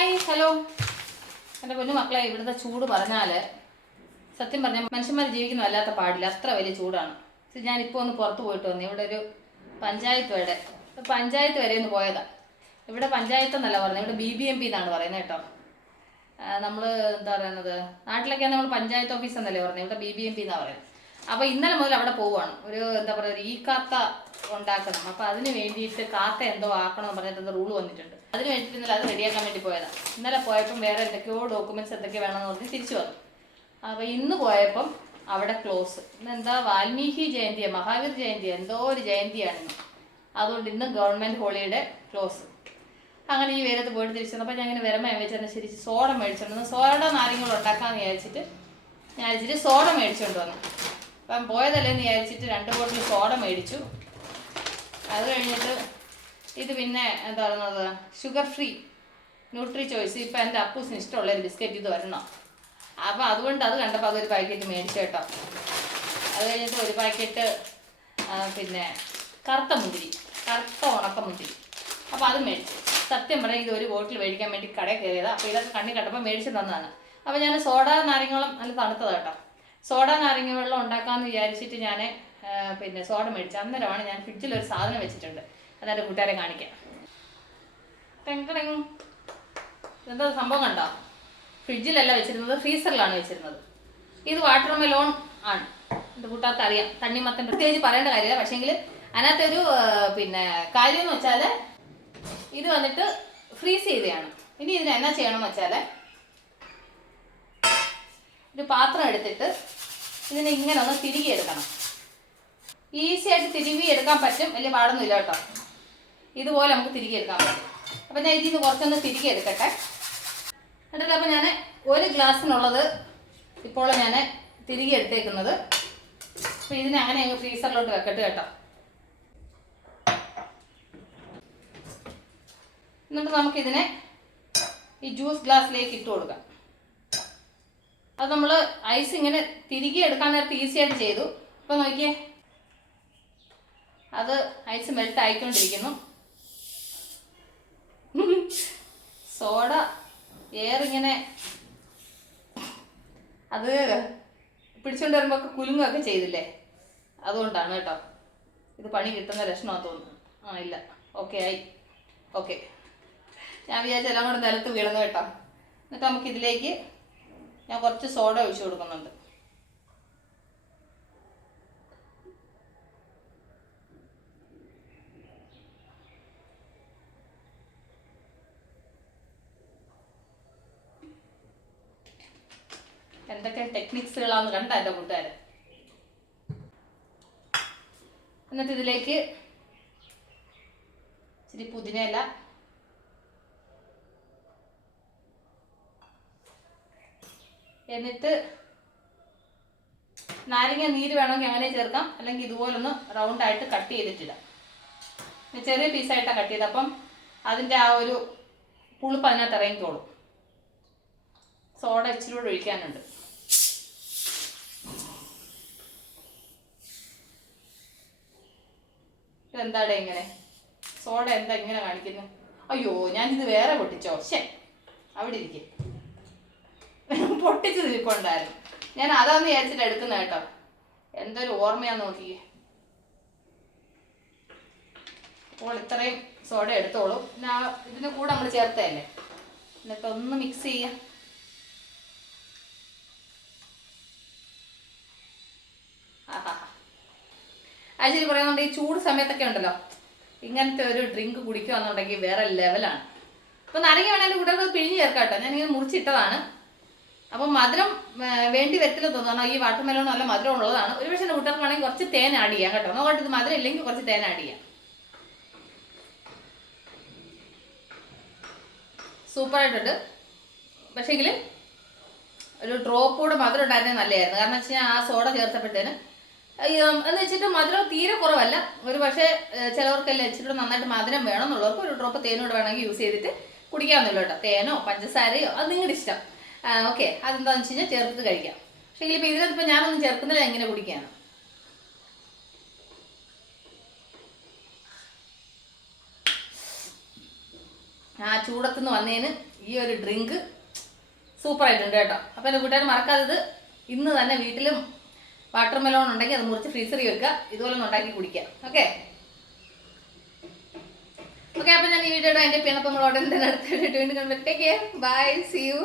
Hi hello. എൻ്റെ പൊന്നു മക്കളെ, ഇവിടുത്തെ ചൂട് പറഞ്ഞാൽ സത്യം പറഞ്ഞാൽ മനുഷ്യന്മാർ ജീവിക്കുന്ന വല്ലാത്ത പാടില്ല, അത്ര വലിയ ചൂടാണ്. ഞാനിപ്പോൾ ഒന്ന് പുറത്ത് പോയിട്ട് വന്നു. ഇവിടെ ഒരു പഞ്ചായത്ത് വരെ ഒന്ന് പോയതാ. ഇവിടെ പഞ്ചായത്ത് എന്നല്ല പറയുന്നത്, ഇവിടെ BBMP എന്നാണ് പറയുന്നത് കേട്ടോ. നമ്മൾ എന്താ പറയുന്നത്, നാട്ടിലൊക്കെയാണ് നമ്മൾ പഞ്ചായത്ത് ഓഫീസ് എന്നല്ലേ പറയുന്നത്, ഇവിടെ BBMP എന്നാണ് പറയുന്നത്. അപ്പോൾ ഇന്നലെ മുതൽ അവിടെ പോവുകയാണ്. എന്താ പറയുക, ഒരു കാത്ത ഉണ്ടാക്കണം. അപ്പോൾ അതിന് വേണ്ടിയിട്ട് കാക്ക എന്തോ ആക്കണമെന്ന് പറഞ്ഞിട്ട് റൂൾ വന്നിട്ടുണ്ട്. അതിന് വേണ്ടിയിട്ട് ഇന്നലെ അത് റെഡിയാക്കാൻ വേണ്ടി പോയതാണ്. ഇന്നലെ പോയപ്പം വേറെ എന്തൊക്കെയോ ഡോക്യുമെന്റ്സ് എന്തൊക്കെ വേണമെന്ന് പറഞ്ഞ് തിരിച്ചു വന്നു. അപ്പോൾ ഇന്ന് പോയപ്പം അവിടെ ക്ലോസ്. ഇന്നെന്താ വാൽമീകി ജയന്തിയാണ്, മഹാവീർ ജയന്തി, എന്തോ ഒരു ജയന്തിയാണിന്ന്. അതുകൊണ്ട് ഇന്ന് ഗവൺമെൻറ് ഹോളിഡേ ക്ലോസ്. അങ്ങനെ ഈ വേരത്ത് പോയിട്ട് തിരിച്ചു വന്നപ്പോൾ ഞാൻ ഇങ്ങനെ വിരമ വെച്ചാൽ ശരി സോഡ മേടിച്ചോണ്ട് സോഡ നാരങ്ങളും ഉണ്ടാക്കാമെന്ന് വിചാരിച്ചിട്ട് സോഡ മേടിച്ചുകൊണ്ട് വന്നു. അപ്പം പോയതല്ലേന്ന് വിചാരിച്ചിട്ട് 2 ബോട്ടിൽ സോഡ മേടിച്ചു. അത് കഴിഞ്ഞിട്ട് ഇത് പിന്നെ എന്താ പറയുന്നത്, ഷുഗർ ഫ്രീ ന്യൂട്രി ചോയ്സ്. ഇപ്പം എൻ്റെ അപ്പൂസിന് ഇഷ്ടമുള്ളൊരു ബിസ്ക്കറ്റ് ഇത് വരണം. അപ്പോൾ അതുകൊണ്ട് അത് കണ്ടപ്പോൾ അതൊരു പാക്കറ്റ് മേടിച്ചു കേട്ടോ. അത് കഴിഞ്ഞിട്ട് ഒരു പാക്കറ്റ് പിന്നെ കറുത്ത ഉണക്കമുന്തിരി. അപ്പോൾ അത് മേടിച്ചു. സത്യം പറഞ്ഞാൽ ഇത് ഒരു ബോട്ടിൽ മേടിക്കാൻ വേണ്ടി കടയിൽ കയറിയതാണ്. അപ്പോൾ ഇതൊക്കെ കണ്ണി കണ്ടപ്പോൾ മേടിച്ച് തന്നതാണ്. അപ്പോൾ ഞാൻ സോഡ നാരങ്ങളും നല്ല തണുത്തതാണ് കേട്ടോ. സോഡ നാരങ്ങ വെള്ളം ഉണ്ടാക്കാമെന്ന് വിചാരിച്ചിട്ട് ഞാൻ പിന്നെ സോഡ മേടിച്ചു. അന്നേരമാണ് ഞാൻ ഫ്രിഡ്ജിൽ ഒരു സാധനം വെച്ചിട്ടുണ്ട്. അതെൻ്റെ കൂട്ടുകാരെ കാണിക്കാം. എന്താ സംഭവം കണ്ടോ? ഫ്രിഡ്ജിലല്ല വെച്ചിരുന്നത്, ഫ്രീസറിലാണ് വെച്ചിരുന്നത്. ഇത് വാട്ടർ മെലോൺ ആണ്. എൻ്റെ കൂട്ടുകാർക്ക് അറിയാം. തണ്ണിമത്തൻ പ്രത്യേകിച്ച് പറയേണ്ട കാര്യമില്ല. പക്ഷേങ്കിൽ അതിനകത്തൊരു പിന്നെ കാര്യം എന്ന് വെച്ചാൽ ഇത് വന്നിട്ട് ഫ്രീസ് ചെയ്തതാണ്. ഇനി ഇതിന് എന്നാ ചെയ്യണമെന്ന് വെച്ചാൽ ഒരു പാത്രം എടുത്തിട്ട് ഇതിനെ ഇങ്ങനെ ഒന്ന് തിരികെ എടുക്കണം. ഈസി ആയിട്ട് തിരുകി എടുക്കാൻ പറ്റും, വലിയ പാടൊന്നുമില്ല കേട്ടോ. ഇതുപോലെ നമുക്ക് തിരികെ എടുക്കാൻ പറ്റും. അപ്പം ഞാൻ ഇതിൽ നിന്ന് കുറച്ചൊന്ന് തിരികെ എടുക്കട്ടെ. എന്നിട്ട് അപ്പം ഞാൻ 1 ഗ്ലാസ്സിനുള്ളത് ഇപ്പോൾ ഞാൻ തിരികെ എടുത്തേക്കുന്നത്. അപ്പം ഇതിനെ അങ്ങനെ അങ്ങ് ഫ്രീസറിലോട്ട് വെക്കട്ടെ കേട്ടോ. എന്നിട്ട് നമുക്കിതിനെ ഈ ജ്യൂസ് ഗ്ലാസ്സിലേക്ക് ഇട്ട് കൊടുക്കാം. അത് നമ്മൾ ഐസ് ഇങ്ങനെ തിരികെ എടുക്കാൻ നേരത്തെ ഈസി ആയിട്ട് ചെയ്തു. ഇപ്പം നോക്കിയേ, അത് ഐസ് മെൽറ്റ് ആയിക്കൊണ്ടിരിക്കുന്നു. സോഡ എയറിങ്ങനെ അത് പിടിച്ചോണ്ട് വരുമ്പോൾ കുലുങ്ങൊക്കെ ചെയ്തില്ലേ, അതുകൊണ്ടാണ് കേട്ടോ. ഇത് പണി കിട്ടുന്ന ലക്ഷണമാണെന്ന് തോന്നുന്നു. ഇല്ല, ഓക്കെ ആയി. ഓക്കെ, ഞാൻ വിചാരിച്ച എല്ലാം കൂടെ നിലത്ത് വീഴുന്നു കേട്ടോ. എന്നിട്ട് നമുക്കിതിലേക്ക് ഞാൻ കുറച്ച് സോഡ ഒഴിച്ചു കൊടുക്കുന്നുണ്ട്. എന്തൊക്കെ ടെക്നിക്സുകളാന്ന് കണ്ട എൻ്റെ കൂട്ടുകാര്. എന്നിട്ട് ഇതിലേക്ക് ഇച്ചിരി പുതിനയില, എന്നിട്ട് നാരങ്ങ നീര് വേണമെങ്കിൽ അങ്ങനെ ചേർക്കാം, അല്ലെങ്കിൽ ഇതുപോലൊന്ന് റൗണ്ടായിട്ട് കട്ട് ചെയ്തിട്ടിടാം. ചെറിയ പീസായിട്ടാണ് കട്ട് ചെയ്തത്. അപ്പം അതിൻ്റെ ആ ഒരു പുളിപ്പ് അതിനകത്ത് ഇറങ്ങിക്കോളും. സോഡ ഇച്ചിരി കൂടെ ഒഴിക്കാനുണ്ട്. ഇതെന്താടെ ഇങ്ങനെ സോഡ എന്താ ഇങ്ങനെ കാണിക്കുന്നത്? അയ്യോ, ഞാനിത് വേറെ പൊട്ടിച്ചോ? അവിടെ ഇരിക്കും, പൊട്ടിച്ച് നിൽക്കൊണ്ടായിരുന്നു. ഞാൻ അതാന്ന് വിചാരിച്ചിട്ട് എടുക്കുന്ന കേട്ടോ. എന്തൊരു ഓർമ്മയാന്ന് നോക്കിയേ. അപ്പോൾ ഇത്രയും സോഡ എടുത്തോളൂ. പിന്നെ ഇതിന് കൂടെ നമ്മൾ ചേർത്തതല്ലേ. എന്നിട്ട് ഒന്ന് മിക്സ് ചെയ്യാം. ആക്ച്വലി പറയുന്നുണ്ട്, ഈ ചൂട് സമയത്തൊക്കെ ഉണ്ടല്ലോ ഇങ്ങനത്തെ ഒരു ഡ്രിങ്ക് കുടിക്കുകയെന്നുണ്ടെങ്കിൽ വേറെ ലെവലാണ്. അപ്പോൾ നാരങ്ങ വേണമെങ്കിൽ കൂടെ പിഴിഞ്ഞ് ചേർക്കാം കേട്ടോ. ഞാനിങ്ങനെ മുറിച്ചിട്ടതാണ്. അപ്പം മധുരം വേണ്ടി വരത്തില്ലെന്ന് തോന്നുന്നു. ഈ വാട്ടർ മെലോൺ നല്ല മധുരം ഉള്ളതാണ്. ഒരു പക്ഷേ കൂട്ടുകാർക്ക് വേണമെങ്കിൽ കുറച്ച് തേൻ ആഡ് ചെയ്യാം കേട്ടോ. നോക്കട്ടെ, ഇത് മധുരം ഇല്ലെങ്കിൽ കുറച്ച് തേൻ ആഡ് ചെയ്യാം. സൂപ്പറായിട്ടുണ്ട്. പക്ഷേങ്കിൽ ഒരു ഡ്രോപ്പ് കൂടെ മധുരം ഉണ്ടായിരുന്നത് നല്ലതായിരുന്നു. കാരണം വെച്ച് കഴിഞ്ഞാൽ ആ സോഡ ചേർത്തപ്പോഴത്തേന് എന്ന് വെച്ചിട്ട് മധുരം തീരെ കുറവല്ല. ഒരു പക്ഷേ ചിലവർക്കെല്ലാം ഇച്ചിരി നന്നായിട്ട് മധുരം വേണമെന്നുള്ളവർക്ക് ഒരു ഡ്രോപ്പ് തേനോട് വേണമെങ്കിൽ യൂസ് ചെയ്തിട്ട് കുടിക്കാമെന്നല്ലോ കേട്ടോ. തേനോ പഞ്ചസാരയോ അത് നിങ്ങളുടെ ഇഷ്ടം. ഓക്കെ, അതെന്താണെന്ന് വെച്ച് കഴിഞ്ഞാൽ ചേർത്തിട്ട് കഴിക്കാം. പക്ഷേ ഇപ്പോൾ ഇതിനകത്തിപ്പോൾ ഞാനൊന്നും ചേർക്കുന്നില്ല, എങ്ങനെ കുടിക്കുകയാണ്. ആ ചൂടത്തുനിന്ന് വന്നതിന് ഈ ഒരു ഡ്രിങ്ക് സൂപ്പർ ആയിട്ടുണ്ട് കേട്ടോ. അപ്പോൾ എൻ്റെ കൂട്ടുകാർ മറക്കാതെ ഇത് ഇന്ന് തന്നെ വീട്ടിലും വാട്ടർ മെലോൺ ഉണ്ടെങ്കിൽ അത് മുറിച്ച് ഫ്രീസറിൽ വെക്കുക, ഇതുപോലെ ഒന്ന് ഉണ്ടാക്കി കുടിക്കുക. ഓക്കെ ഓക്കെ, അപ്പോൾ ഞാൻ ഈ വീഡിയോയുടെ എൻ്റെ പിന്നപ്പം നമ്മൾ ഉടനെ തന്നെ അടുത്ത വീഡിയോ വീണ്ടും കണ്ടുപിടിക്കുക. Bye, see U.